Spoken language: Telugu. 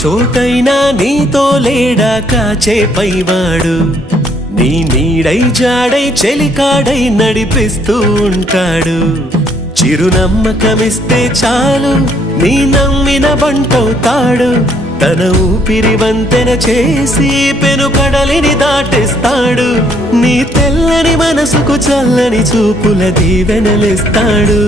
చోటైనా నీతో లేడా కాచే పైవాడు నీ నీడై జాడై చెలికాడై నడిపిస్తూ ఉంటాడు చిరునమ్మకమిస్తే చాలు నీ నమ్మిన బంటవుతాడు తన ఊపిరి వంతెన చేసి పెను కడలిని దాటిస్తాడు నీ తెల్లని మనసుకు చల్లని చూపుల దీవెనలిస్తాడు